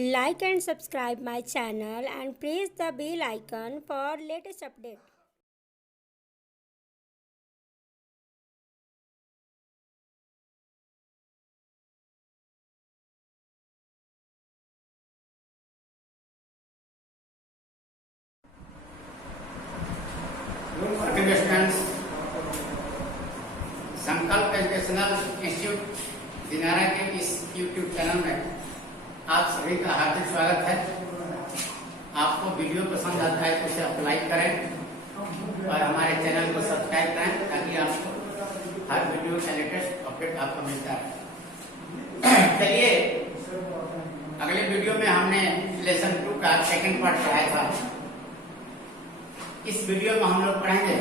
Like and subscribe my channel and press the bell icon for latest update. Dear students, संकल्प educational institute Dinara के इस YouTube channel में आप सभी का हार्दिक स्वागत है। आपको वीडियो पसंद आता है तो इसे आप लाइक करें और हमारे चैनल को सब्सक्राइब करें ताकि आपको हर वीडियो का लेटेस्ट अपडेट आपको मिलता है। चलिए, अगले वीडियो में हमने लेसन 2 का सेकंड पार्ट पढ़ाया था। इस वीडियो में हम लोग पढ़ेंगे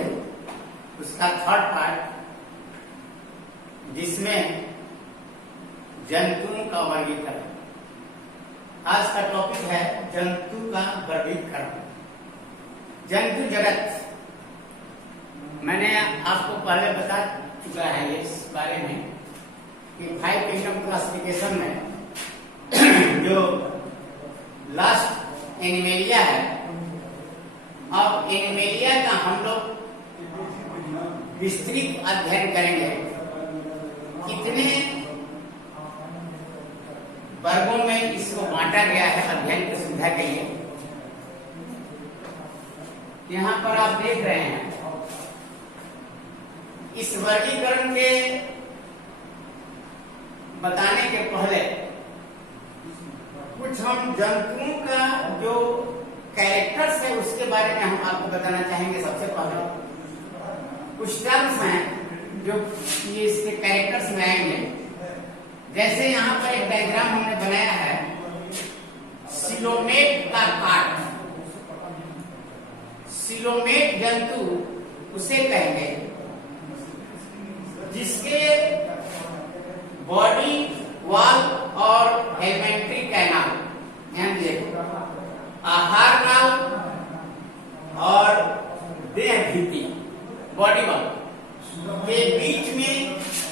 उसका थर्ड पार्ट, जिसमें जंतुओं का वर्गीकरण। आज का टॉपिक है जंतु का वर्गीकरण। जंतु जगत मैंने आपको पहले बता चुका है इस बारे में कि 5 किंगडम क्लासिफिकेशन में जो लास्ट एनिमेलिया है, अब एनिमेलिया का हम लोग विस्तृत अध्ययन करेंगे। कितने वर्गों में इसको बांटा गया है अध्ययन की सुविधा के लिए। यहाँ पर आप देख रहे हैं, इस वर्गीकरण के बताने के पहले कुछ हम जंतुओं का जो कैरेक्टर्स है उसके बारे में हम आपको बताना चाहेंगे। सबसे पहले कुछ टर्म्स हैं जो ये इसके कैरेक्टर्स में आएंगे। जैसे यहाँ पर एक डायग्राम हमने बनाया है, सिलोमेट का काट। सिलोमेट जंतु उसे कहेंगे जिसके बॉडी वॉल और एलिमेंट्री कैनाल, ध्यान देखो, आहार नाल और देह भित्ति, बॉडी वॉल के बीच में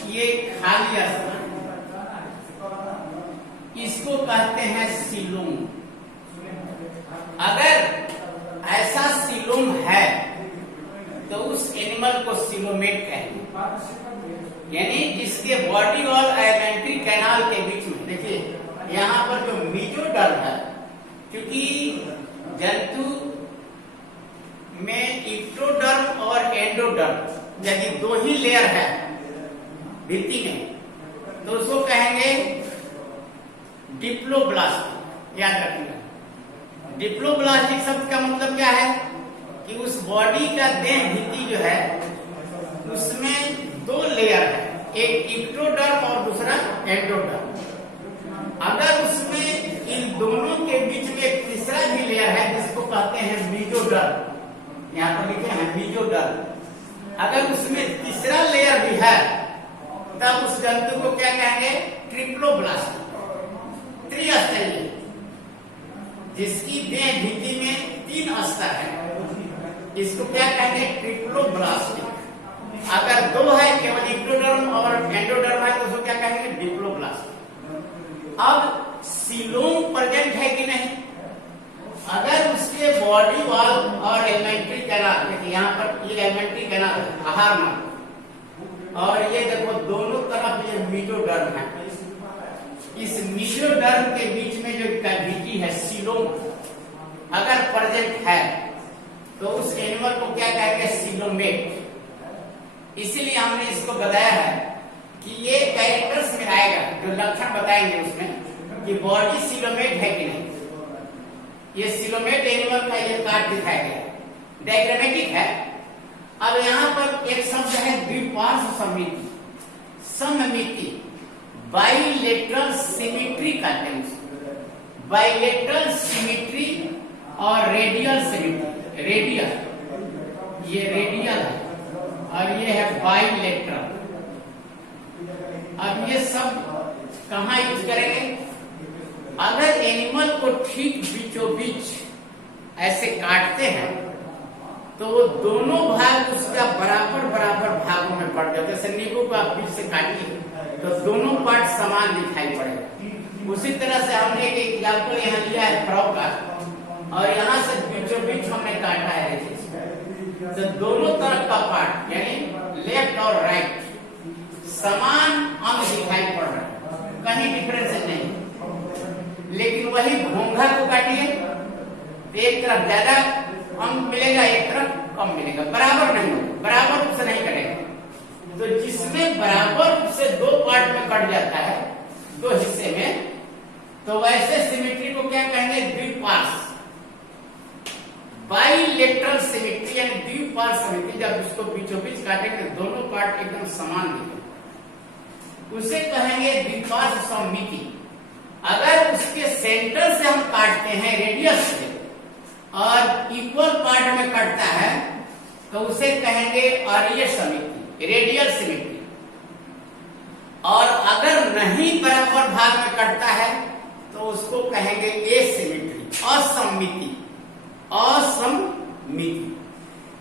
ये खाली स्थान, इसको कहते हैं सीलोम। अगर ऐसा सीलोम है तो उस एनिमल को सीलोमेट कहेंगे, यानी जिसके बॉडी और एलिमेंट्री कैनाल के बीच में। देखिए यहाँ पर जो मीजोडर्म है, क्योंकि जंतु में इक्टोडर्म और एंडोडर्म यदि 2 ही लेयर है भित्ति में, तो उसको कहेंगे डिप्लोब्लास्ट। याद रखिएगा, डिप्लोब्लास्टिक शब्द का मतलब क्या है कि उस बॉडी का देह भित्ति जो है उसमें 2 लेयर है, एक इक्टोडर्म और दूसरा एंडोडर्म। अगर उसमें इन दोनों के बीच में एक तीसरा भी लेयर है जिसको कहते हैं मीजोडर्म, यहाँ पर लिखे हैं मीजोडर्म, अगर उसमें तीसरा लेयर भी है तब उस जंतु को क्या कहेंगे? ट्रिप्लोब्लास्ट, त्रिस्तरीय, जिसकी देह भित्ति में 3 स्तर है, इसको क्या कहेंगे? ट्रिप्लोब्लास्टिक। अगर 2 है, केवल इक्टोडर्म और एंडोडर्म है, तो उसको क्या कहेंगे? डिप्लोब्लास्टिक। अब सीलोम प्रेजेंट है कि नहीं? अगर उसके बॉडी वॉल और एलिमेंट्री कैनाल, देखिए यहाँ पर ये एलिमेंट्री कैनाल है, आहार नाल, और ये देखो दोनों तरफ ये मीजोडर्म है। इस मीजोडर्म के बीच में जो कैविटी है सीलोम अगर प्रेजेंट है तो उस एनिमल को क्या कहेंगे? सीलोमेट। इसीलिए हमने इसको बताया है कि ये कैरेक्टर्स में आएगा, जो लक्षण बताएंगे उसमें कि बॉडी सीलोमेट है कि नहीं। ये सीलोमेट एनिमल का ये कार्ड दिखाया गया, डायग्रामेटिक है। अब यहाँ पर एक शब्द है द्विपार्श्व समिति, सममिति, बाइलेटरल सिमेट्री कहते हैं। बाइलेटरल सिमेट्री और रेडियल सिमेट्री। रेडियल, ये रेडियल है और ये है बाइलेटरल। अब ये सब कहाँ यूज करेंगे? अगर एनिमल को ठीक बीचों बीच ऐसे काटते हैं तो वो दोनों भाग उसका बराबर बराबर भागों में पड़ जाते। जैसे नींबू को आप बीच से काटिए तो दोनों पार्ट समान दिखाई पड़ेगा। उसी तरह से हमने एक एग्जाम्पल यहाँ लिया है फ्रॉक का और यहाँ से बीचों बीच हमने काटा है देखिए, तो दोनों तरफ का पार्ट यानी लेफ्ट और राइट समान अंग दिखाई पड़ रहा है, कहीं डिफरेंस नहीं। लेकिन वही घोंघा को काटिए, एक तरफ ज्यादा अंग मिलेगा, एक तरफ कम मिलेगा, बराबर नहीं होगा, बराबर रूप से नहीं कटेगा। तो जिसमें बराबर रूप से दो पार्ट में कट जाता है, दो हिस्से में, तो वैसे सिमेट्री को क्या कहेंगे? द्विपार्श्व, बाइलेटरल सिमेट्री यानी द्विपार्श्व सिमेट्री। जब उसको बीचों बीच काटेंगे दोनों पार्ट एकदम समान दिखेंगे, उसे कहेंगे द्विपार्श्व सममिति। अगर उसके सेंटर से हम काटते हैं रेडियस से और इक्वल पार्ट में कटता है तो उसे कहेंगे अरीय समिति, रेडियल सिमेट्री। और अगर नहीं बराबर भाग में कटता है तो उसको कहेंगे एसिमेट्री, असममिति, असममिति।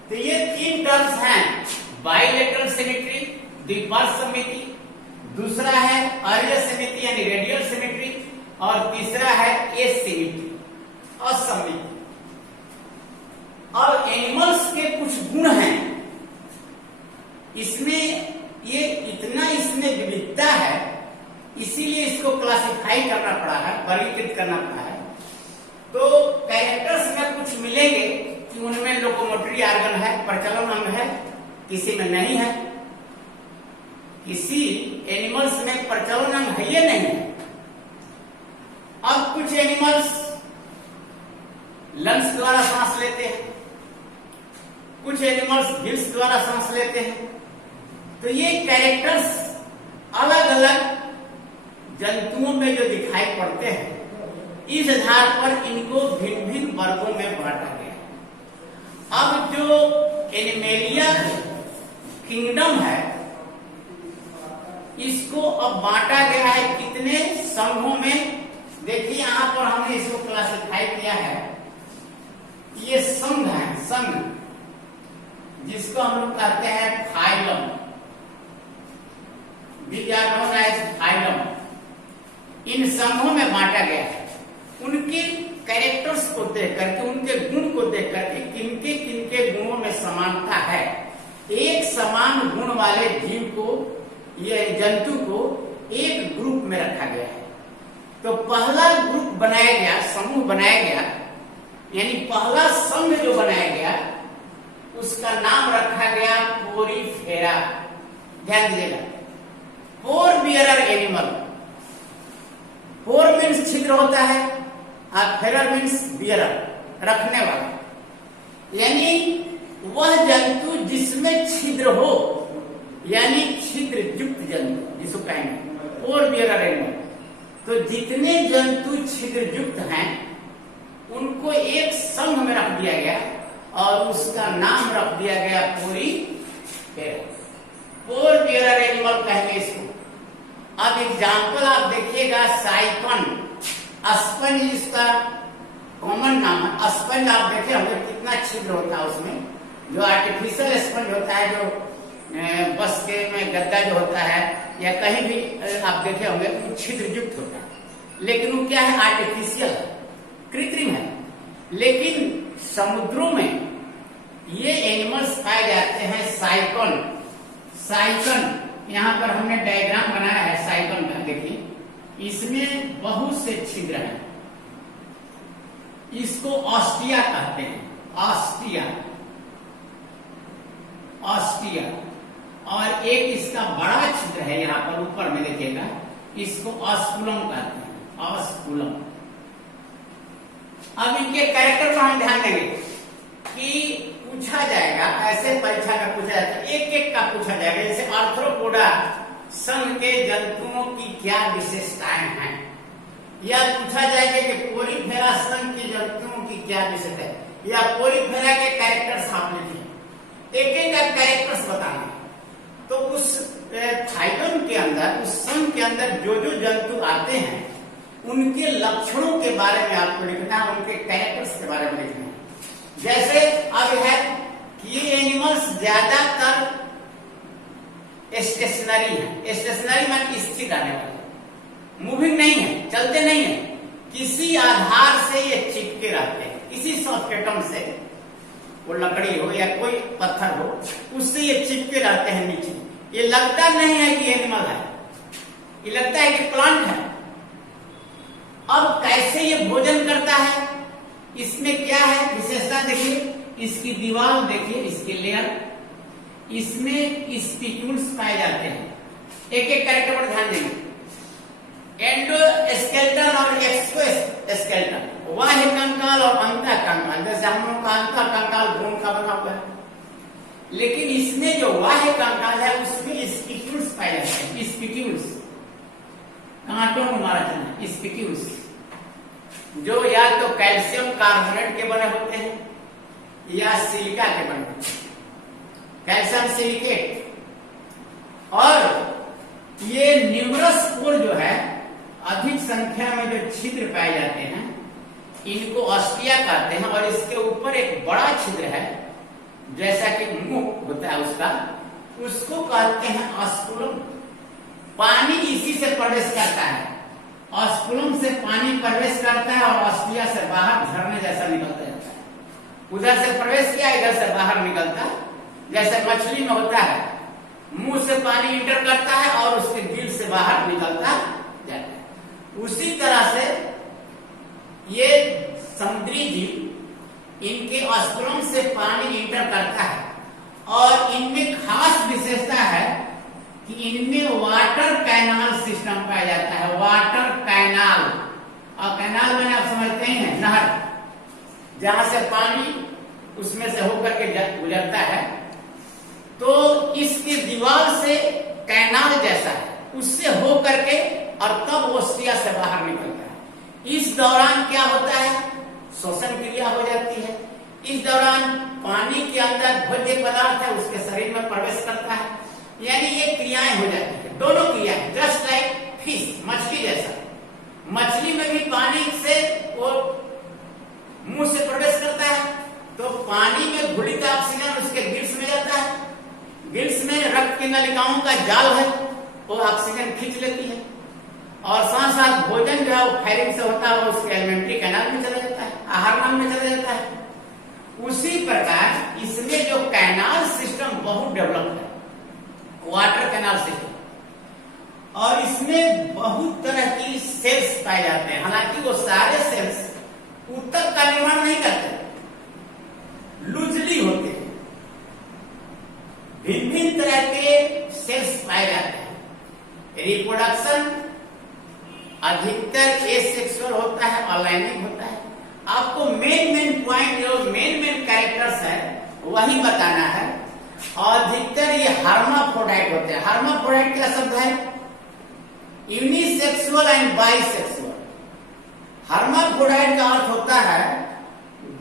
तो ये तीन टर्म्स हैं, बाइलेटरल सिमेट्री, द्विपार्श्व सममिति, दूसरा है अरीय सिमेट्री यानी रेडियल सिमेट्री, और तीसरा है एसिमेट्री, असममिति। और एनिमल्स के कुछ गुण हैं इसमें, ये इतना इसमें विविधता है, इसीलिए इसको क्लासिफाई करना पड़ा है, वर्गीकृत करना पड़ा है। तो कैरेक्टर्स में कुछ मिलेंगे कि उनमें लोकोमोटरी ऑर्गन है, प्रचलन अंग है, किसी में नहीं है। किसी एनिमल्स में प्रचलन अंग है या नहीं है। अब कुछ एनिमल्स लंग्स द्वारा सांस लेते हैं, कुछ एनिमल्स गिल्स द्वारा सांस लेते हैं। तो ये कैरेक्टर्स अलग अलग जंतुओं में जो दिखाई पड़ते हैं, इस आधार पर इनको भिन्न भिन्न वर्गों में बांटा गया। अब जो एनिमेलिया किंगडम है, इसको अब बांटा गया है कितने संघों में। देखिए यहां पर हमने इसको क्लासिफाई किया है, ये संघ है, संघ जिसको हम लोग कहते हैं फाइलम, फाइलम। इन समूहों में बांटा गया है। उनके कैरेक्टर्स को देख करके, उनके गुण को देख करके किनके किनके गुणों में समानता है, एक समान गुण वाले जीव को, ये जंतु को एक ग्रुप में रखा गया है। तो पहला ग्रुप बनाया गया, समूह बनाया गया, यानी पहला संघ जो बनाया गया उसका नाम रखा गया पोरीफेरा। ध्यान दीजिएगा, पोर बियरर एनिमल। पोर मीन्स छिद्र होता है और फेरर मीन्स बियरर, रखने वाला, यानी वह जंतु जिसमें छिद्र हो, यानी छिद्र युक्त जंतु जिसको कहेंगे पोर बियरर एनिमल। तो जितने जंतु छिद्र युक्त हैं उनको एक संघ में रख दिया गया और उसका नाम रख दिया गया पोरीफेरा, पोर बियरर एनिमल कहेंगे इसको। अब एग्जाम्पल आप देखिएगा, साइकन, स्पंज इसका कॉमन नाम है। स्पंज आप देखे होंगे कितना छिद्र होता है उसमें, जो आर्टिफिशियल स्पंज होता है, जो बस के में गद्दा जो होता है या कहीं भी आप देखे होंगे वो छिद्र युक्त होता है, लेकिन वो क्या है? आर्टिफिशियल, कृत्रिम है। लेकिन समुद्रों में ये एनिमल्स पाए जाते हैं साइकन। साइकन यहाँ पर हमने डायग्राम बनाया है साइकन का, देखिए इसमें बहुत से छिद्र हैं। इसको ऑस्टिया कहते हैं, ऑस्टिया, ऑस्टिया। और एक इसका बड़ा छिद्र है यहाँ पर ऊपर में देखिएगा, इसको ऑस्कुलम कहते हैं, ऑस्कुलम। अब इनके कैरेक्टर पर हम ध्यान देंगे कि पूछा जाएगा, ऐसे परीक्षा में पूछा जाता है, एक एक का पूछा जाएगा। जैसे आर्थ्रोपोडा संघ के जंतुओं की क्या विशेषताएं हैं, या पूछा जाएगा कि पोरीफेरा संघ के जंतुओं की क्या विशेषता है, या पोरीफेरा के कैरेक्टर्स आप लिखिए, एक एक का कैरेक्टर्स बताना। तो उस फाइलम के अंदर, उस संघ के अंदर जो जो जंतु आते हैं उनके लक्षणों के बारे में आपको लिखना है, उनके कैरेक्टर्स के बारे में लिखना है। जैसे अब है कि ये एनिमल्स ज्यादातर स्टेशनरी है। स्टेशनरी मतलब स्थिर रहने वाले, मूविंग नहीं है, चलते नहीं है, किसी आधार से ये चिपके रहते हैं, इसी सब्सट्रेटम से, वो लकड़ी हो या कोई पत्थर हो, उससे ये चिपके रहते हैं नीचे। ये लगता नहीं है कि एनिमल है, ये लगता है कि प्लांट है। अब कैसे ये भोजन करता है, इसमें क्या है विशेषता देखिए, इसकी दीवार देखिए, इसके लेयर, इसमें स्पिक्यूल्स पाए जाते हैं। एक एक कैरेक्टर पर ध्यान देंगे। एंडोस्केलेटन और एक्सोस्केलेटन, बाह्य कंकाल और अंतः कंकाल। जैसे हम लोग का अंतः कंकाल बोन का बना हुआ है, लेकिन इसमें जो बाह्य कंकाल है उसमें स्पिक्यूल्स पाए जाते हैं। स्पिक्यूल्स कांटों को मारा जाना, स्पिक्यूल्स जो या तो कैल्शियम कार्बोनेट के बने होते हैं या सिलिका के बने होते हैं, कैल्शियम सिलिकेट। और ये न्यूमरस पोर जो है, अधिक संख्या में जो छिद्र पाए जाते हैं, इनको ऑस्टिया कहते हैं। और इसके ऊपर एक बड़ा छिद्र है, जैसा कि मुख होता है उसका, उसको कहते हैं ऑस्कुलम। पानी इसी से प्रवेश करता है, ऑस्कुलम से पानी प्रवेश करता है और ऑस्टिया से बाहर झरने जैसा निकलता जाता है। उधर से प्रवेश किया, इधर से बाहर निकलता, जैसे मछली में होता है, मुंह से पानी इंटर करता है और उसके गिल से बाहर निकलता जाता है। उसी तरह से ये समुद्री जीव, इनके ऑस्कुलम से पानी इंटर करता है। और इनमें खास विशेषता है कि इनमें वाटर कैनाल सिस्टम पाया जाता है। वाटर कैनाल, और कैनाल मैंने आप समझते हैं नहर, जहां से पानी उसमें से होकर के गुजरता है। तो इसकी दीवार से कैनाल जैसा है, उससे होकर के और तब ओस्टिया से बाहर निकलता है। इस दौरान क्या होता है, श्वसन क्रिया हो जाती है। इस दौरान पानी के अंदर भोज्य पदार्थ है, उसके शरीर में प्रवेश करता है, यानी ये क्रियाएं हो जाती है। दोनों क्रियाएं, जस्ट लाइक फिश, मछली जैसा। मछली में भी पानी से वो मुंह से प्रवेश करता है, तो पानी में घुलित ऑक्सीजन उसके गिल्स में जाता है। गिल्स में रक्त की नलिकाओं का जाल है, वो ऑक्सीजन खींच लेती है। और साथ साथ भोजन जो है वो फैरिंग से होता है, वो उसके एलिमेंट्री कैनाल में चला जाता है, आहार नाल में चला जाता है। उसी प्रकार इसमें जो कैनाल सिस्टम बहुत डेवलप है, वाटर कैनाल सिस्टम, और इसमें बहुत तरह की सेल्स पाए जाते हैं। हालांकि वो सारे सेल्स ऊतक का निर्माण नहीं करते, लूजली होते हैं। भिन्न भिन्न तरह के सेल्स पाए जाते हैं। रिप्रोडक्शन अधिकतर एसेक्सुअल होता है, अलैंगिक होता है। आपको मेन पॉइंट, जो मेन कैरेक्टर्स है, वही बताना है। और अधिकतर ये हार्माफ्रोडाइट होते हैं। हार्माफ्रोडाइट क्या शब्द है, यूनिसेक्सुअल एंड बाइसेक्सुअल। हार्माफ्रोडाइट का अर्थ होता है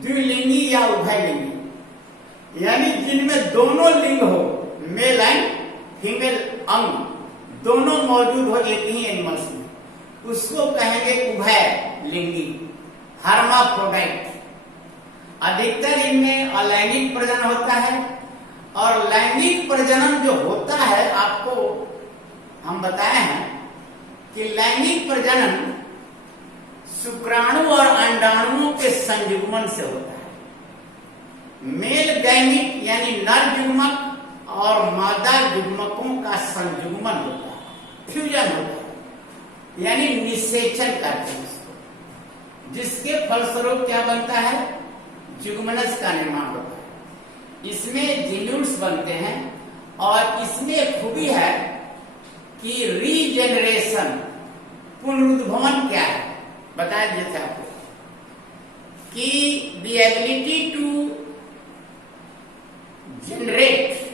द्विलिंगी या उभयलिंगी, यानी जिनमें दोनों लिंग हो, मेल एंड फीमेल अंग दोनों मौजूद हो एक ही एनिमल्स में, उसको कहेंगे उभय लिंगी, हार्माफ्रोडाइट। अधिकतर इनमें अलैंगिक प्रजनन होता है। और लैंगिक प्रजनन जो होता है, आपको हम बताए हैं कि लैंगिक प्रजनन शुक्राणु और अंडाणुओं के संयुग्मन से होता है। मेल गैमिक यानी नर युग्मक और मादा युग्मकों का संयुग्मन होता है, फ्यूजन होता है, यानी निषेचन करते हैं इसको, जिसके फलस्वरूप क्या बनता है, जुग्मनस का निर्माण होता है। इसमें जिन्यूल्स बनते हैं। और इसमें खूबी है कि रीजेनरेशन, पुनरुद्भवन क्या है, बता दिए थे आपको कि the ability to generate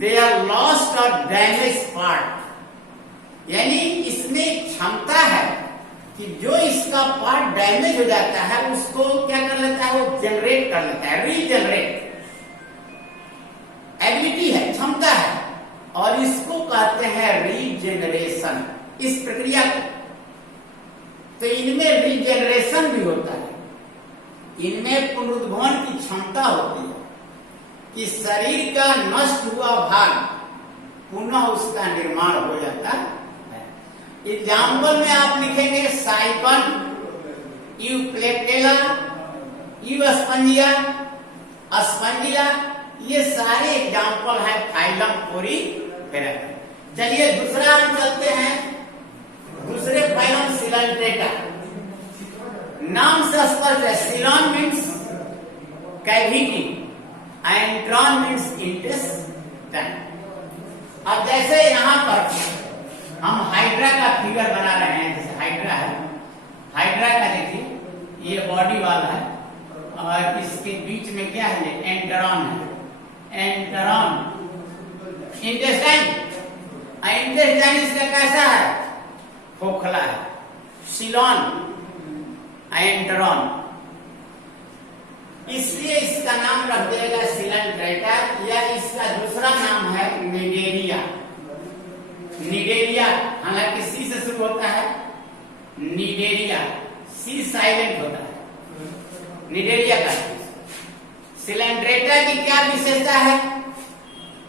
their lost और डैमेज पार्ट, यानी इसमें क्षमता है कि जो इसका पार्ट डैमेज हो जाता है उसको क्या कर लेता है, वो जनरेट कर लेता है, रीजनरेट। एबिलिटी है, क्षमता है, और इसको कहते हैं रीजेनरेशन, इस प्रक्रिया को। तो इनमें रीजेनरेशन भी होता है, इनमें पुनरुद्भवन की क्षमता होती है कि शरीर का नष्ट हुआ भाग पुनः उसका निर्माण हो जाता है। एग्जाम्पल में आप लिखेंगे साइकन, यूप्लेक्टेला, यूस्पंजिया, स्पंजिया, ये सारे एग्जाम्पल है फाइलम कोरीफेरा। चलिए दूसरा हम चलते हैं, दूसरे फाइलम सिलेंट्रेटा। नाम से स्पष्ट है, Ceylon means cavity, enteron means intestine. अब जैसे यहाँ पर हम हाइड्रा का फिगर बना रहे हैं, जैसे हाइड्रा है, हाइड्रा का देखिए ये बॉडी वाला है और इसके बीच में क्या है, एंटरॉन है, एंटरॉन, इंटेस्टाइन। इंटेस्टाइन इसका कैसा है, खोखला है, सिलॉन, एंटरॉन, इसलिए इसका नाम रख देगा सिलेंट्रेटा, या इसका दूसरा नाम है निडेरिया। निडेरिया हालांकि सी से शुरू होता है, निडेरिया, सी साइलेंट होता है, निडेरिया का। सिलेंट्रेटा की क्या विशेषता है,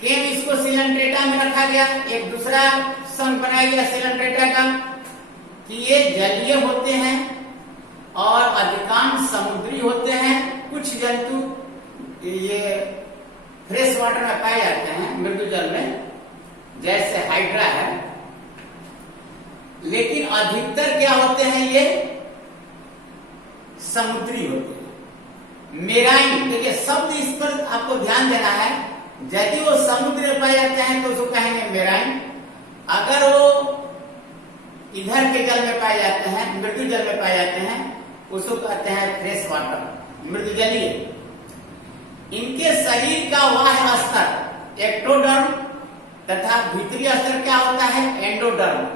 क्यों इसको सिलेंट्रेटा में रखा गया, एक दूसरा संघ बनाया गया सिलेंट्रेटा का, कि ये जलीय होते हैं और अधिकांश समुद्री होते हैं। कुछ जंतु ये फ्रेश वाटर में पाए जाते हैं, मृदु जल में, जैसे हाइड्रा है, लेकिन अधिकतर क्या होते हैं, ये समुद्री होते हैं। मेराइन, देखिए शब्द इस पर आपको ध्यान देना है, यदि वो समुद्र में पाए जाते हैं तो उसको कहेंगे मेराइन, अगर वो इधर के जल में पाए जाते हैं, मृदु जल में पाए जाते हैं, उसको कहते हैं फ्रेश वाटर, मृदु जलीय। इनके शरीर का बाह्य स्तर एक्टोडर्म तथा भीतरी स्तर क्या होता है, एंडोडर्म,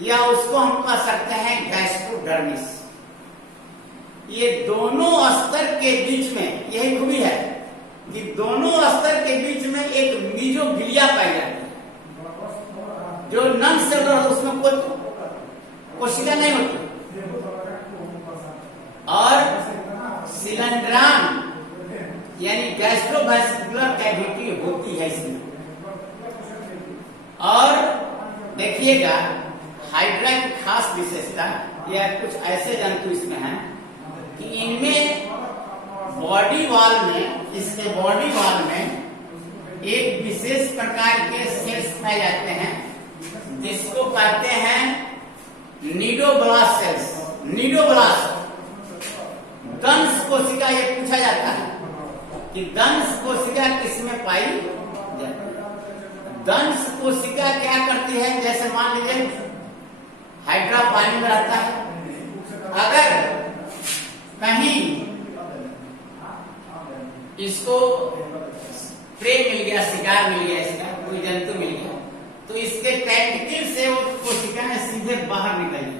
या उसको हम कह सकते हैं गैस्ट्रोडर्मिस। ये दोनों स्तर के बीच में यही खूबी है कि दोनों स्तर के बीच में एक मीजोग्लिया पाई जाती है, जो नन सेलुलर, उसमें कोई कोशिका नहीं होती, और सिलेंड्रान यानी गैस्ट्रोवेस्कुलर कैविटी होती है इसमें। और देखिएगा हाइड्रा की खास विशेषता, या कुछ ऐसे जंतु इसमें हैं कि इनमें बॉडी वॉल में, इसके बॉडी वॉल में एक विशेष प्रकार के सेल्स पाए जाते हैं, जिसको कहते हैं निडोब्लास्ट सेल्स। निडोब्लास्ट दंश कोशिका, ये पूछा जाता है कि दंश कोशिका किसमें पाई जाती है। दंश कोशिका क्या करती है, जैसे मान लीजिए हाइड्रा पानी में रहता है, अगर कहीं इसको प्रे मिल गया, शिकार मिल गया, इसका कोई जंतु मिल गया, तो इसके टेंटिकल से वो कोशिका में सीधे बाहर निकल जाती है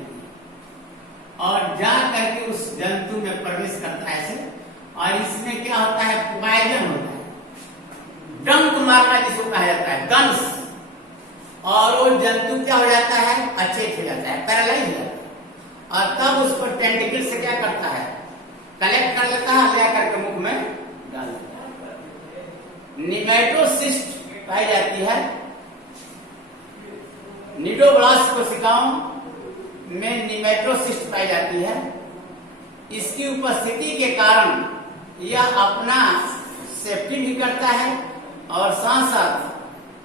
और जा करके उस जंतु में प्रवेश करता है ऐसे, और इसमें क्या होता है, पॉइजन होता है, डंक मारना जिसको कहा जाता है, दंश, और वो जंतु क्या हो जाता है, अचेत हो जाता है, पैरालाइज हो जाता है, और तब उस पर टेंटिकल से क्या करता है, कलेक्ट कर लेता है, ले करके मुख में डाल देता है। निमेटोसिस्ट पाई जाती है निडोब्लास्ट कोशिकाओं में, निमेटोसिस्ट पाई जाती है। इसकी उपस्थिति के कारण यह अपना सेफ्टी भी करता है और साथ साथ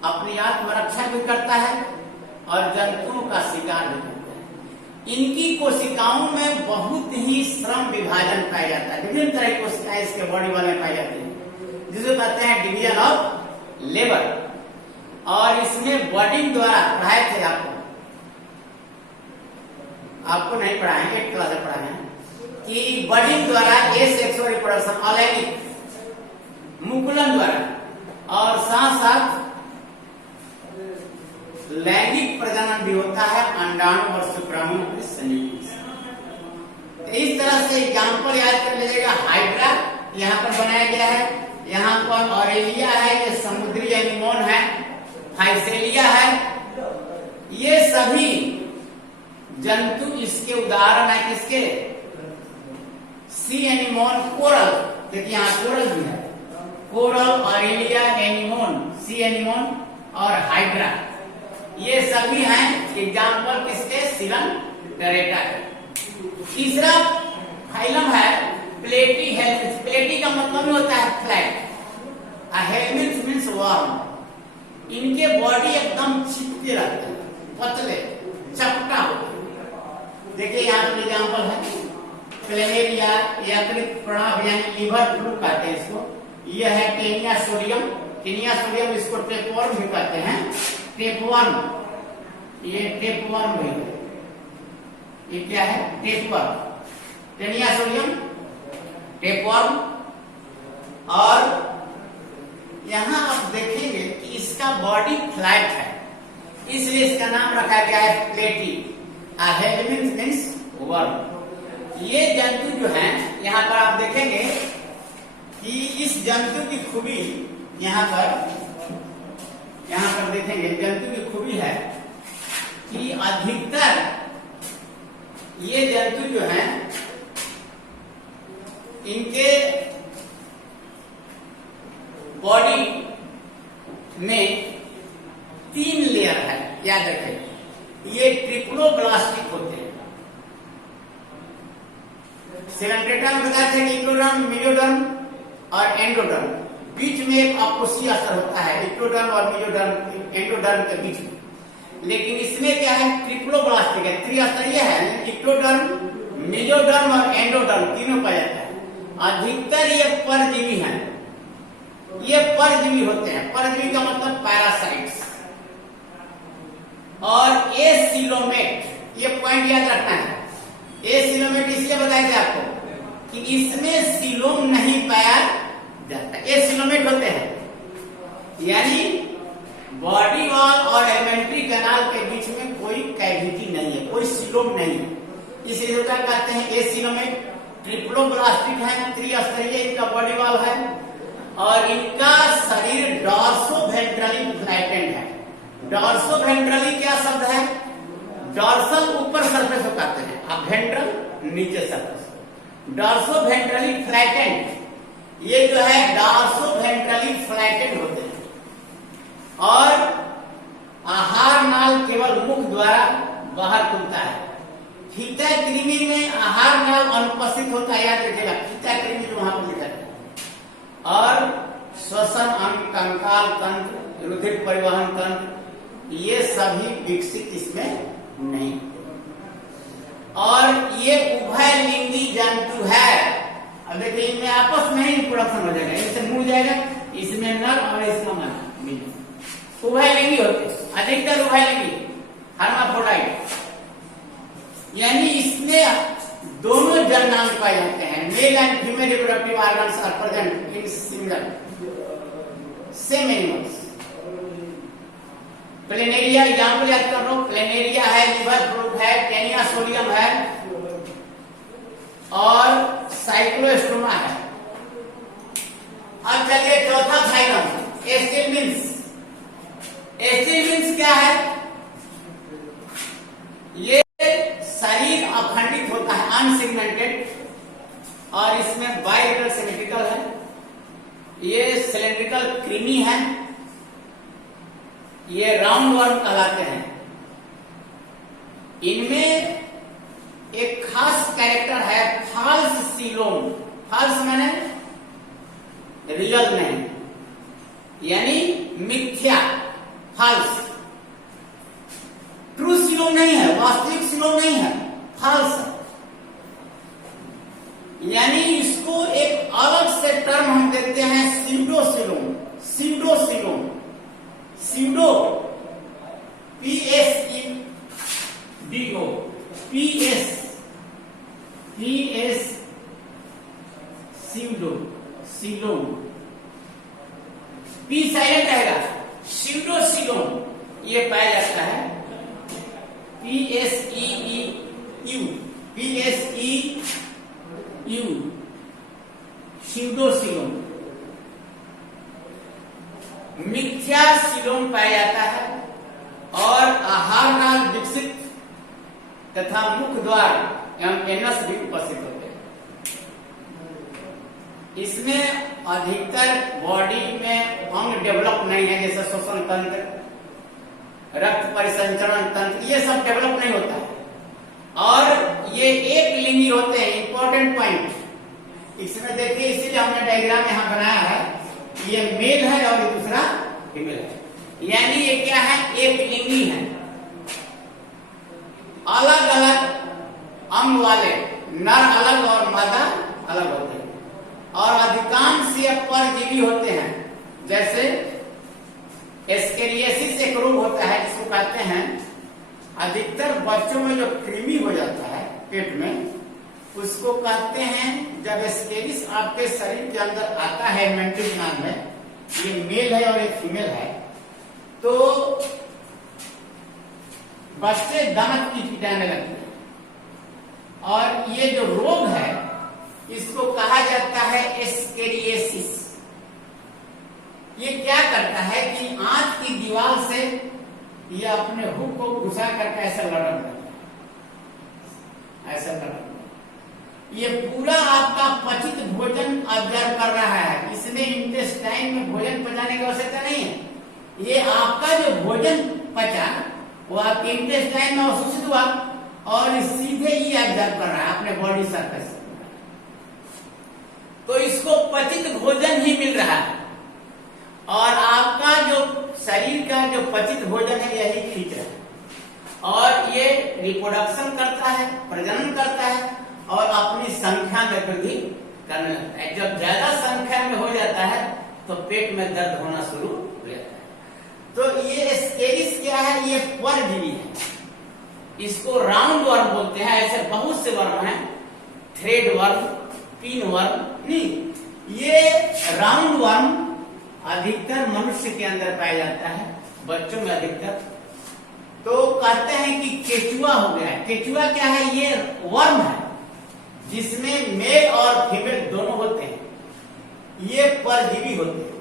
अपनी आत्मरक्षा भी करता है और जंतुओं का शिकार भी करता है। इनकी कोशिकाओं में बहुत ही श्रम विभाजन पाया जाता है, विभिन्न तरह की कोशिकाएं इसके बॉडी वाले में पाई जाती है, जिसे कहते हैं डिवीजन ऑफ लेबर। और इसमें बॉडिंग द्वारा पढ़ाए थे आपको नहीं पढ़ाएंगे, एक क्लास में पढ़ाए कि बॉडिंग द्वारा सेक्सुअल रिप्रोडक्शन, अलैंगिक मुकुलन द्वारा, और साथ साथ लैंगिक प्रजनन भी होता है अंडाणु और शुक्राणु के संयुक्त से। इस तरह से एग्जाम्पल याद कर लीजिएगा। हाइड्रा यहाँ पर बनाया गया है, यहाँ पर ऑरेलिया है, ये समुद्री एनिमोन है, फाइसेलिया है, ये सभी जंतु इसके उदाहरण है। किसके? सी एनिमोन, कोरल, देखिए यहाँ कोरल भी है, कोरल, ऑरेलिया, एनिमोन, सी एनिमोन और हाइड्रा, ये सभी हैं एग्जाम्पल किसके? सिलेंट्रेटा के। तीसरा फाइलम है प्लेटी हेल्मिन्थ। प्लेटी का मतलब होता है फ्लैट, हेल्मिन्थ मीन्स वार्म। इनके बॉडी एकदम चिपके रहते हैं, पतले चपटा होते हैं। देखिए यहाँ पर एग्जाम्पल है प्लेनेरिया, यकृत प्रणाभ यानी लीवर फ्लू कहते हैं इसको। यह है टेनिया सोडियम। टेनिया सोडियम इसको टेपवर्म भी कहते हैं, टेपवर्म। ये टेपवर्म भी है, ये क्या है टेपवर्म, टेनिया सोडियम टेपवर्म। और यहां आप देखेंगे कि इसका बॉडी फ्लैट है, इसलिए इसका नाम रखा गया है प्लेटी, हेल्मिन्थ मीन्स वर्म। ये जंतु जो है यहाँ पर आप देखेंगे कि इस जंतु की खूबी यहाँ पर देखेंगे जंतु की खूबी है कि अधिकतर ये जंतु जो है इनके बॉडी में 3 लेयर है, याद रखें। ये ट्रिप्लोब्लास्टिक होते हैं। सिलेंड्रेटम बताते हैं इक्टोडर्म, मेसोडर्म और एंडोडर्म। बीच में एक अपोसी स्तर होता है इक्टोडर्म और मेसोडर्म, एंडोडर्म के बीच में। लेकिन इसमें क्या है ट्रिप्लोब्लास्टिक है, त्रिस्तरीय है। इक्टोडर्म, मेसोडर्म और एंडोडर्म तीनों पाया जाता है। अधिकतर ये परजीवी हैं, ये परजीवी होते हैं। परजीवी का मतलब पैरासाइट्स। और एसिलोमेट, ये पॉइंट याद रखना है। एसिलोमेट इसलिए बताया गया आपको कि इसमें सिलोम नहीं पाया जाता। एसिलोमेट होते हैं यानी बॉडी वॉल और एलिमेंट्री कैनाल के बीच में कोई कैविटी नहीं है, कोई सिलोम नहीं है, इसलिए कहते हैं एसिलोमेट। ट्रिप्लोब्लास्टिक है, त्रिस्तरीय इनका बॉडी वॉल है और इनका शरीर डॉर्सोवेंट्रली फ्लैटेंड है। डॉर्सोवेंट्रली क्या शब्द है? डॉर्सल ऊपर सरफेस को कहते हैं और वेंट्रल नीचे सरफेस। डॉर्सोवेंट्रली फ्लैटेंड, ये जो है डॉर्सोवेंट्रली फ्लैटेंड होते हैं और आहार नाल केवल मुख द्वारा बाहर खुलता है। फीता कृमि में आहार नाल अनुपस्थित होता है, याद रखिएगा फीता कृमि जो वहां पर लिखा है। और श्वसन अंग, कंकाल तंत्र, रुधिर परिवहन तंत्र, ये सभी विकसित इसमें नहीं। और ये उभयलिंगी जंतु है। अब देखिए इनमें आपस में ही प्रोडक्शन हो जाएगा, इससे मुड़ जाएगा, इसमें नर और इसका मादा। उभयलिंगी होते हैं, अधिकतर उभयलिंगी हर्माफ्रोडाइट, यानी इसमें दोनों जननांग पाए जाते हैं। Male and female reproductive organs are present in similar same animals. Planaria example याद कर लो, प्लेनेरिया है, लीवर फ्लूक है, टेनिया सोडियम है और साइक्लोस्टोमा है। अब चलिए चौथा फाइलम एस्टिलमिन्स। एस्टिलमिन्स क्या है? ये शरीर अखंडित होता है, अनसेगमेंटेड, और इसमें बाइलेटरल सिमेट्रिकल है। ये सिलेंड्रिकल कृमि है, ये राउंड वर्म कहलाते हैं। इनमें एक खास कैरेक्टर है फाल्स सीलोम। फाल्स माने रियल नहीं, यानी मिथ्या, फाल्स। ट्रू सीलोम नहीं है, वास्तविक सीलोम नहीं है, फाल्स है। यानी इसको एक अलग से टर्म हम देते हैं pseudocoelom. Pseudocoelom, pseudo PSEDO, PS pseudo, coelom, P silent रहेगा, सीडोसीलोम ये पाया जाता है। PSEU, सीडोसीलोम। मिथ्या सीलोम पाया जाता है और आहार नाल विकसित तथा मुख द्वार एवं एनस भी उपस्थित होते हैं। इसमें अधिकतर बॉडी में अंग डेवलप नहीं है, जैसे श्वसन तंत्र, रक्त परिसंचरण तंत्र, ये सब डेवलप नहीं होता है। और ये एक लिंगी होते हैं, इंपॉर्टेंट पॉइंट इसमें देखिए, इसीलिए हमने डायग्राम यहां बनाया है। ये मेल है और ये दूसरा फीमेल है, यानी ये क्या है, एक लिंगी है। अलग अलग अंग वाले नर अलग और मादा अलग होते हैं, और अधिकांश ये परजीवी होते हैं। जैसे एस्केरियोसिस एक रोग होता है जिसको कहते हैं, अधिकतर बच्चों में जो कृमि हो जाता है पेट में, उसको कहते हैं, जब एस्केरिस आपके शरीर के अंदर आता है मेंट्री ग्लैंड में, ये मेल है और ये फीमेल है, तो बच्चे दांत किटकिटाने लगते हैं। और ये जो रोग है इसको कहा जाता है एस्केरियोसिस। ये क्या करता है कि आंत की दीवार से ये अपने हुक को घुसा करके ऐसा लटक जाता है, ऐसा लटक। ये पूरा आपका पचित भोजन ऑब्जर्व कर रहा है, इसमें इंटेस्टाइन में भोजन पचाने की आवश्यकता नहीं है। ये आपका जो भोजन पचा वो आपके इंटेस्टाइन में अवशोषित हुआ और सीधे ही ऑब्जर्व कर रहा है अपने बॉडी सरफेस। तो इसको पचित भोजन ही मिल रहा है, और आपका जो शरीर का जो पचित भोजन है यही खींच रहा है, और ये रिप्रोडक्शन करता है, प्रजनन करता है, और अपनी संख्या में वृद्धि करने लगता है। जब ज्यादा संख्या में हो जाता है तो पेट में दर्द होना शुरू हो जाता है। तो ये एस्केरिस क्या है, ये परजीवी है। इसको राउंड वर्म बोलते हैं। ऐसे बहुत से वर्म हैं, थ्रेड वर्म, पिन वर्म नहीं, ये राउंड वर्म अधिकतर मनुष्य के अंदर पाया जाता है, बच्चों में अधिकतर। तो कहते हैं कि केचुआ हो गया। केचुआ क्या है, ये वर्म है जिसमें मेल और फीमेल दोनों होते हैं, ये परजीवी होते हैं।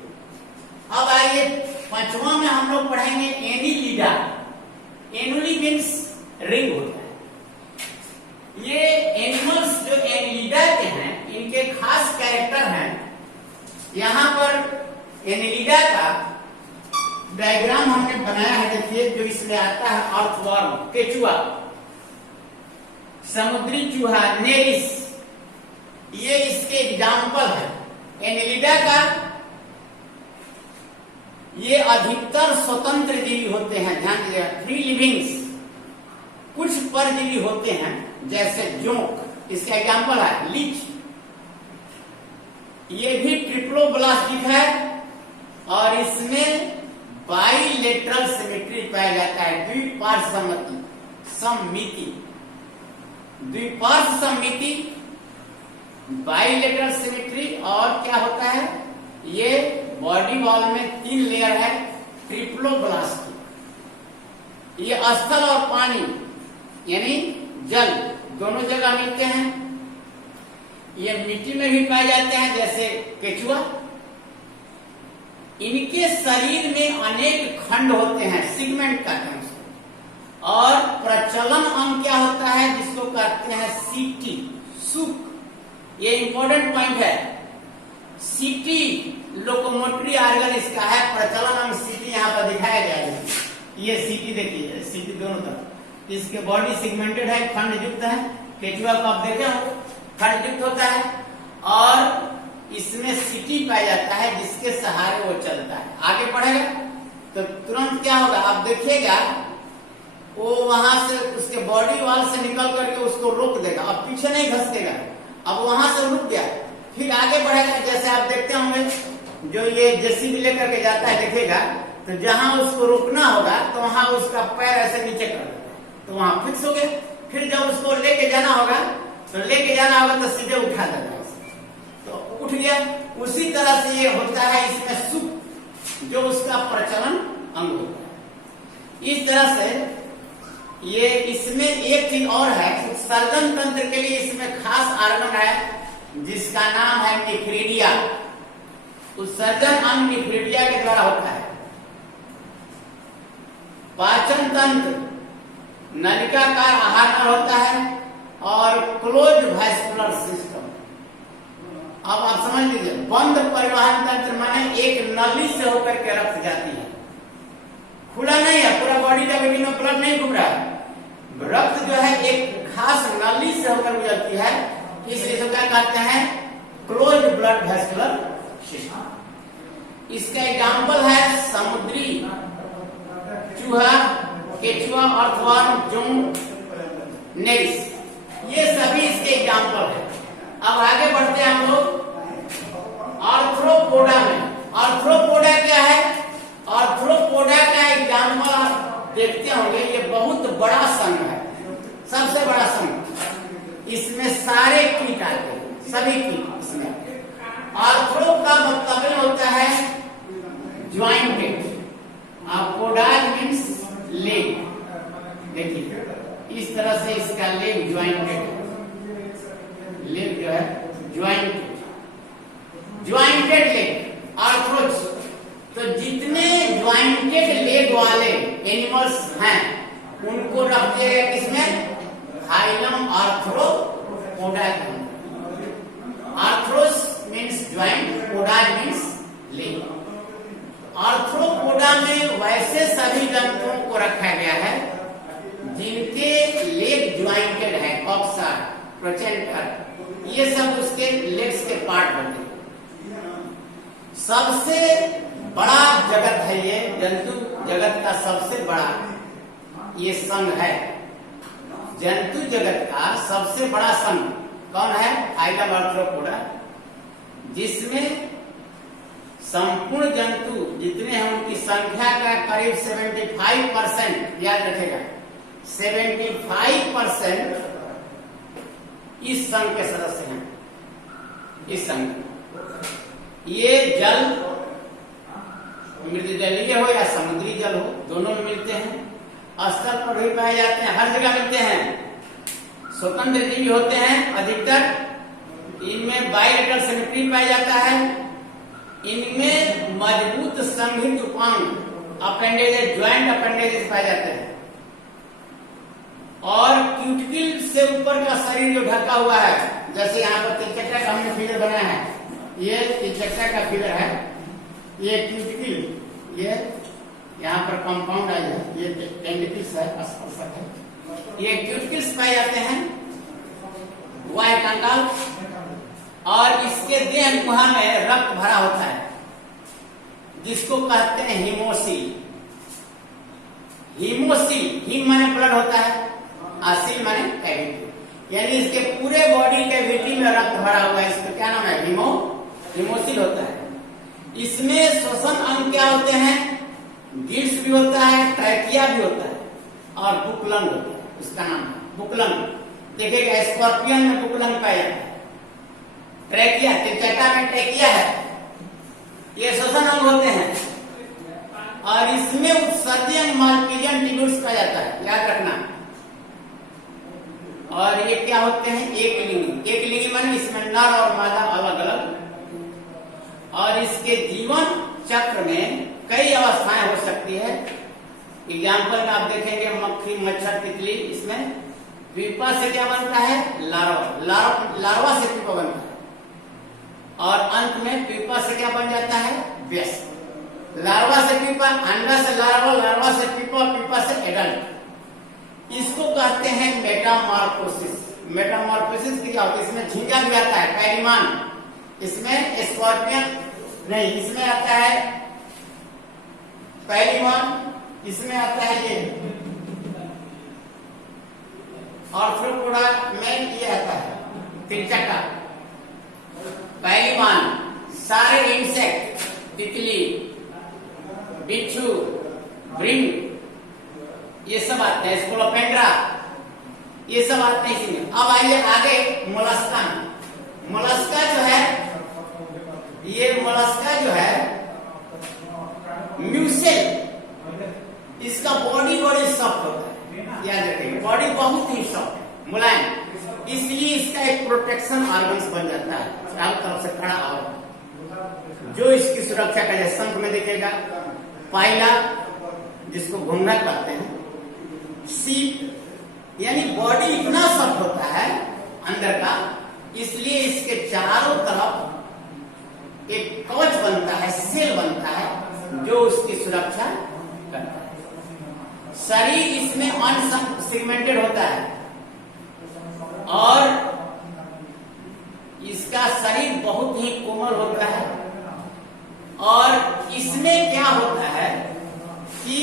अब आइए पांचवा में हम लोग पढ़ेंगे एनिलिडा। एनुली मीन्स रिंग होता है। ये एनिमल्स जो एनिलिडा के हैं, इनके खास कैरेक्टर हैं। यहां पर एनिलिडा का डायग्राम हमने बनाया है, देखिए, जो इसमें आता है अर्थवर्म, केचुआ, समुद्री चूहा, नेरिस, ये इसके एग्जाम्पल है। एनिलिडा का ये अधिकतर स्वतंत्र जीवी होते हैं, ध्यान दीजिएगा, फ्री लिविंग्स। कुछ परजीवी होते हैं जैसे जोंक, इसका एग्जाम्पल है लीच। ये भी ट्रिप्लोब्लास्टिक है और इसमें बाइलेटरल सिमेट्री पाया जाता है, द्विपार्श्व सममिति, द्विपार्श्व सममिति, बाइलेटरल सिमेट्री। और क्या होता है, ये बॉडी वॉल में 3 लेयर है, ट्रिप्लोब्लास्टिक। ये स्थल और पानी यानी जल दोनों जगह मिलते हैं। ये मिट्टी में भी पाए जाते हैं जैसे केचुआ। इनके शरीर में अनेक खंड होते हैं, सिगमेंट कहते हैं उसको। और प्रचलन अंग क्या होता है, जिसको कहते हैं सीटी, सुक। ये इंपॉर्टेंट पॉइंट है। सीटी लोकोमोटरी ऑर्गन इसका है, प्रचलन अंग सीटी यहाँ पर दिखाया गया है। ये सीटी देखिए, सीटी दोनों तरफ। इसके बॉडी सिगमेंटेड है, खंड युक्त है। केचुआ को आप देखे हो, खंड युक्त होता है, और इसमें सीटी पाया जाता है जिसके सहारे वो चलता है। आगे बढ़ेगा तो तुरंत क्या होगा, आप देखिएगा, वो वहां से उसके बॉडी वॉल से निकल करके उसको रोक देगा, अब पीछे नहीं घसकेगा। अब वहां से रुक गया, फिर आगे बढ़ेगा। जैसे आप देखते होंगे, जो ये जेसीबी लेकर के जाता है, देखिएगा, तो जहां उसको रोकना होगा तो वहां उसका पैर ऐसे नीचे कर देता है, तो वहां फिक्स हो गया। फिर जब उसको लेके जाना होगा तो सीधे उठा देगा, तो उठ गया। उसी तरह से ये होता है इसमें सुख, जो उसका प्रचलन अंग होता है। इस तरह से ये इसमें एक चीज और है, उत्सर्जन तंत्र के लिए इसमें खास ऑर्गन है जिसका नाम है निफ्रीडिया। उत्सर्जन अंग निफ्रीडिया के द्वारा होता है। पाचन तंत्र नलिकाकार आहार होता है, और क्लोज वैस्कुलर सिस्टम। अब आप समझ लीजिए, बंद परिवहन तंत्र माने एक नली से होकर के रक्त जाती है, खुला नहीं है, पूरा बॉडी का विभिन्न ब्लड नहीं घूम रहा है। रक्त जो है एक खास नली से होकर गुजरती है, इसलिए इसको क्या कहते हैं, क्लोज्ड ब्लड वेस्कुलर सिस्टम। इसका एग्जाम्पल है समुद्री चूहा, केचुआ, अर्थवर्म, जोंक, नेरिस, ये सभी इसके एग्जाम्पल है। अब आगे बढ़ते हैं हम लोग आर्थ्रोपोडा में। आर्थ्रोपोडा क्या है? आर्थ्रोपोडा का एग्जाम्पल आप देखते होंगे, ये बहुत बड़ा संघ है, सबसे बड़ा संघ। इसमें सारे कीट आते हैं, सभी कीट इसमें। आर्थ्रो का मतलब होता है ज्वाइंटेड, पोडा मीन्स लेग। देखिए इस तरह से इसका लेग ज्वाइंटेड, लेग जो है ज्वाइंटेड, ज्वाइंटेड लेग आर्थ्रोज। तो जितने ज्वाइंटेड लेग वाले एनिमल्स हैं उनको रखते हैं किसमें, फाइलम आर्थ्रोपोडा के अंदर। आर्थ्रोस मीन्स ज्वाइंट, पोडा मीन्स लेग। आर्थ्रोपोडा में वैसे सभी जंतुओं को रखा गया है जिनके लेग ज्वाइंटेड है, कॉक्सा, प्रोचेंटर, ये सब उसके लेग्स के पार्ट बनते हैं। सबसे बड़ा जगत है ये, जंतु जगत का सबसे बड़ा ये संघ है। जंतु जगत का सबसे बड़ा संघ कौन है? फाइलम आर्थ्रोपोडा, जिसमें संपूर्ण जंतु जितने हैं उनकी संख्या का करीब 75%, याद रखेगा 75% इस संघ के सदस्य हैं। इस संघ ये जल, मृद जलीय हो या समुद्री जल हो, दोनों में मिलते हैं। स्थल पर भी पाए जाते हैं, हर जगह मिलते हैं। स्वतंत्र जीवी होते हैं अधिकतर। इनमें बायलेटरल सिमेट्री पाया जाता है। इनमें मजबूत संघित उपांग अपेंडेजेस, ज्वाइंट अपेंडेजेस पाए जाते हैं। और क्यूटिकल से ऊपर का शरीर जो ढका हुआ है, जैसे यहाँ पर तिलचट्टा का हमने फिगर बनाया है, ये तिलचट्टा का फिगर है, ये क्यूटिकल, ये यहाँ पर कंपाउंड आई है, ये टेंडिकल्स है, स्पर्शक है, ये क्यूटिकल्स पाए जाते हैं, वाई कंकाल। और इसके देह गुहा में रक्त भरा होता है, जिसको कहते हैं हिमोसिल। हिमोसिल, हिम माने ब्लड होता है, आसिल माने कैविटी, यानी इसके पूरे बॉडी कैविटी में रक्त भरा हुआ है। इसका क्या नाम है? हिमोसिल होता है। इसमें श्वसन अंग क्या होते हैं? गिल्स भी होता है, ट्रैकिया भी होता है, और बुकलंग होता है, उसका नाम है बुकलंग। देखिएगा स्कॉर्पियन में बुकलंग पाया जाता है। ट्रैकिया, तिलचट्टा में ट्रैकिया है, ये श्वसन अंग होते हैं। और इसमें उत्सर्जी अंग मालपीजियन ट्यूब्यूल्स पाया जाता है, याद रखना। और ये क्या होते हैं? एक लिंगी। एक लिंगी माने इसमें नर और मादा अलग अलग। और इसके जीवन चक्र में कई अवस्थाएं हो सकती है। एग्जाम्पल में आप देखेंगे मक्खी, मच्छर, तितली, इसमें प्यूपा से क्या बनता है? लार्वा, लार्वा से प्यूपा बनता है। और अंत में प्यूपा से क्या बन जाता है? वयस्क। लार्वा से प्यूपा, अंडा से लार्वा, लार्वा से प्यूपा, प्यूपा से एडल्ट। इसको कहते हैं मेटामॉर्फोसिस। मेटामॉर्फोसिस क्या होता है? इसमें झींगा भी आता है, पैरिमान, इसमें स्कॉर्पियन नहीं, इसमें आता है पैरिमान, इसमें आता है ये आर्थ्रोपोडा में ये आता है तिलचट्टा, पैरिमान, सारे इंसेक्ट, तितली, बिच्छू, भृंग, ये सब आते हैं। स्कोलोपेंड्रा, ये सब आते हैं इसमें। अब आइए आगे मोलस्का में। मोलस्का जो है, ये मोलस्का जो है म्यूसेल, इसका बॉडी बड़ी सॉफ्ट होता है, याद रखिए बॉडी बहुत ही सॉफ्ट है, मुलायम, इसलिए इसका एक प्रोटेक्शन ऑर्गन्स बन जाता है चारों तरफ से खड़ा ऑर्गन, जो इसकी सुरक्षा का। जैसे शंख में देखिएगा पाइला, जिसको घुंघरा कहते हैं, सीप, यानी बॉडी इतना सॉफ्ट होता है अंदर का, इसलिए इसके चारों तरफ एक कवच बनता है, सेल बनता है, जो उसकी सुरक्षा करता है। शरीर इसमें अनसेगमेंटेड होता है, और इसका शरीर बहुत ही कोमल होता है। और इसमें क्या होता है कि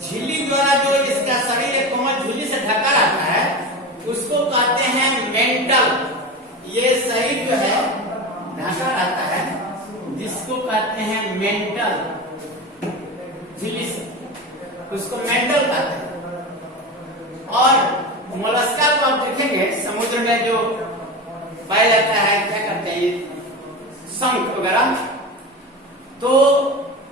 झिल्ली द्वारा जो इसका शरीर एक कोमल झिल्ली से ढका रहता है उसको कहते हैं मेंटल। ये शरीर जो है ढका रहता है जिसको कहते हैं मेंटल, झिल्ली से, उसको मेंटल कहते हैं। और मोलस्का को आप देखेंगे समुद्र में जो पाया जाता है, क्या करते हैं ये शंख वगैरह, तो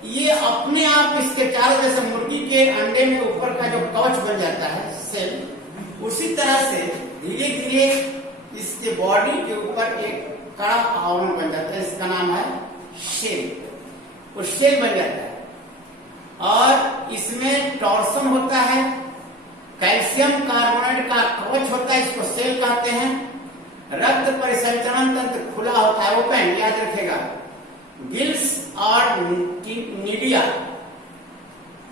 ये अपने आप इसके चारों, जैसे मुर्गी के अंडे में ऊपर का जो कवच बन जाता है सेल, उसी तरह से धीरे धीरे इसके बॉडी के ऊपर एक कड़ा आवरण बन जाता है, इसका नाम है शेल। वो शेल बन जाता है और इसमें टॉर्सन होता है, कैल्शियम कार्बोनेट का कवच होता है, इसको सेल कहते हैं। रक्त परिसंचरण तंत्र खुला होता है, ओपन, याद रखेगा। गिल्स और नीडिया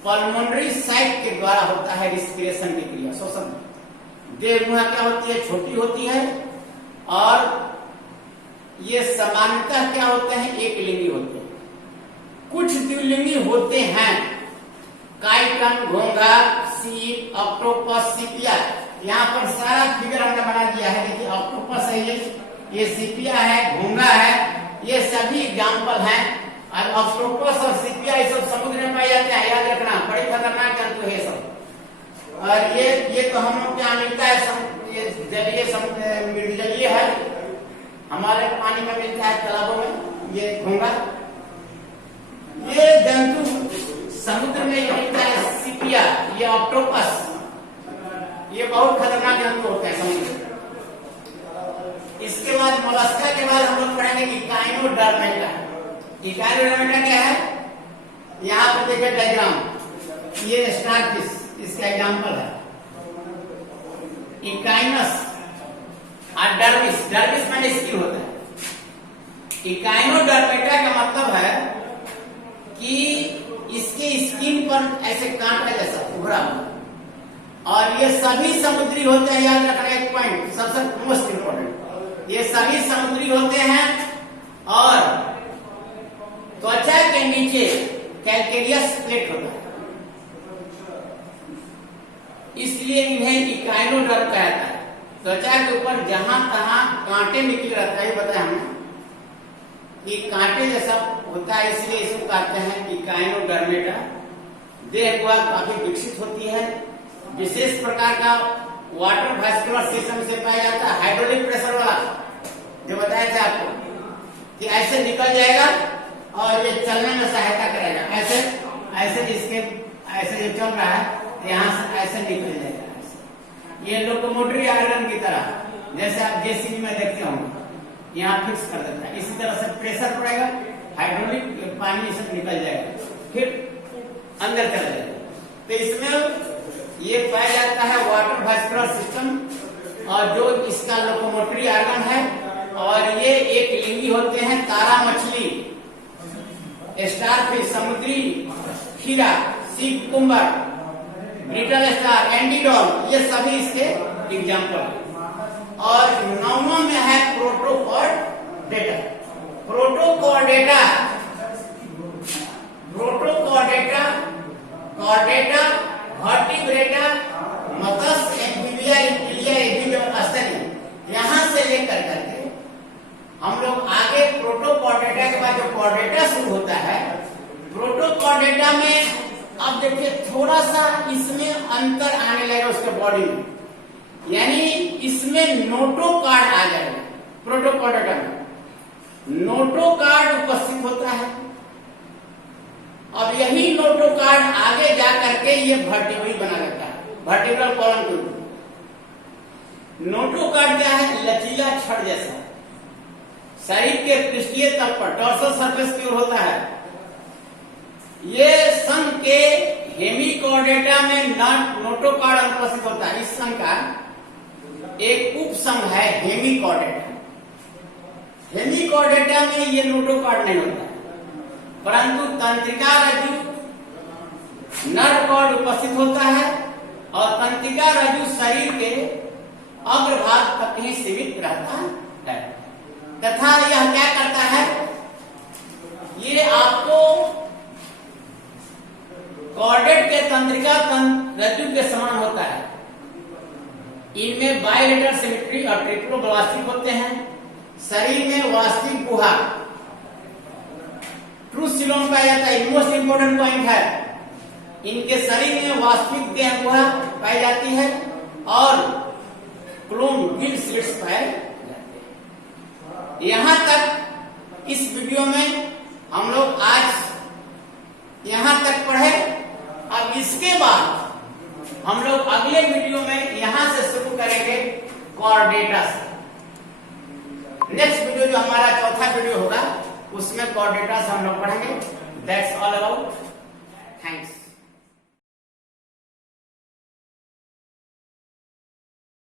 पल्मोनरी साइट के द्वारा होता है रिस्पिरेशन की क्रिया, श्वसन। देहमुहा क्या होती है, छोटी होती है और ये सामान्यतः क्या होते हैं, एक लिंगी होते हैं। कुछ द्विलिंगी होते हैं, काइटन, घोंघा, सीप, ऑक्टोपस, सीपिया। यहाँ पर सारा फिगर हमने बना दिया है, देखिए ऑक्टोपस है, ये सीपिया है, घोंघा है, ये सभी एग्जाम्पल हैं। और ऑक्टोपस और सीपिया ये सब समुद्र में पाए जाते हैं, याद रखना, बड़ी खतरनाक जंतु है सब। और ये तो हम लोग क्या मिलता है, ये जलीय निर्जलीय है, हमारे पानी में मिलता है, तालाबों में। ये घोंघा, ये जंतु समुद्र में मिलता है, सीपिया, ये ऑक्टोपस, ये बहुत खतरनाक जंतु होते हैं समुद्र। इसके बाद मोलस्का के बाद हम लोग पढ़ेंगे इकाइनोडर्मेटा। इकाइनोडर्मेटा क्या है, यहाँ पर देखिए डायग्राम, ये स्टारफिश इसका एग्जाम्पल है। इकाइनस और डर्मिस, डर्मिस मैंने स्किन होता है। इकाइनोडर्मेटा का मतलब है कि इसके स्किन पर ऐसे कांटा जैसा उभरा हुआ, और ये सभी समुद्री होते हैं, याद रखना एक पॉइंट सबसे मोस्ट इंपोर्टेंट, ये सभी समुद्री होते हैं। और त्वचा के नीचे कैल्केरियस प्लेट होता है, इसलिए इन्हें इकाइनोडर्म कहा जाता है। त्वचा के ऊपर जहां तहां कांटे निकले रहता है, बताया हमने कि कांटे जैसा होता है, इसलिए इसको कहते हैं इकाइनोडर्मेटा। देह गुहा काफी विकसित होती है, विशेष प्रकार का वाटर वास्कुलर सिस्टम से पाया जाता है, हाइड्रोलिक प्रेशर वाला, जो बताया था आपको कि ऐसे निकल जाएगा और ये चलने में सहायता करेगा। ऐसे ऐसे इसके ऐसे जो चल रहा है यहाँ से ऐसे निकल जाएगा, ये लोकोमोटरी आयरन की तरह, जैसे आप जेसीबी में देखते होंगे, यहाँ फिक्स कर देता है। इसी तरह से प्रेशर पड़ेगा, हाइड्रोलिक पानी से निकल जाएगा, फिर अंदर चला जाएगा। तो इसमें ये पाया जाता है वाटर वास्कुलर सिस्टम, और जो इसका लोकोमोटरी आर्गन है। और ये एक लिंगी होते हैं, तारा मछली, स्टारफिश, समुद्री खीरा, सीप कुंबर, ब्रिटल स्टार, एंडीडॉल, ये सभी इसके एग्जाम्पल है। और नौवां में है protochordata. Protochordata, protochordata, chordata, vertebrata, मत्स्य, एम्फीबिया, रिप्टिलिया, ये भी स्तनी, यहां से लेकर करके हम लोग आगे प्रोटोकॉर्डेटा के बाद जो कॉर्डेटा शुरू होता है, प्रोटोकॉर्डेटा में अब देखिए थोड़ा सा इसमें अंतर आने लगेगा उसके बॉडी में, यानी इसमें नोटोकार्ड आ जाएगा। प्रोटोकॉर्डेटा में नोटोकार्ड उपस्थित होता है। अब यही नोटोकार्ड आगे जा करके ये वर्टिब्रल बना रहता है, वर्टिब्रल कॉलम के ऊपर। नोटोकार्ड क्या है, लचीला छड़ जैसा, शरीर के पृष्ठीय तल पर डॉर्सल सरफेस की ओर होता है। ये संघ के हेमिकॉर्डेटा में नोटोकार्ड उपस्थित होता है। इस संघ का एक उप संघ है हेमिकॉर्डेटा। हेमिकॉर्डेटा में ये नोटोकार्ड नहीं होता है, परंतु तंत्रिका रज्जु, नर्व कॉर्ड उपस्थित होता है। और तंत्रिका रज्जु शरीर के अग्रभाग तक ही सीमित रहता है तथा यह क्या करता है, ये आपको कॉर्डेट के तंत्रिका रज्जु के समान होता है। इनमें बायलेटरल सिमेट्री और ट्रिप्लोब्लास्टिक होते हैं। शरीर में वास्तविक गुहा ट्रू सिलोम पाया जाता है। मोस्ट इंपोर्टेंट पॉइंट है, इनके शरीर में वास्तविक देह गुहा पाई जाती है और क्लोम विल स्लिट्स पाए जाते हैं। यहां तक इस वीडियो में हम लोग आज यहां तक पढ़े। अब इसके बाद हम लोग अगले वीडियो में यहां से शुरू करेंगे कॉर्डेटा से। नेक्स्ट वीडियो जो हमारा चौथा वीडियो होगा उसमें कॉर्डेटा से हम लोग पढ़ेंगे। That's all about. थैंक्स।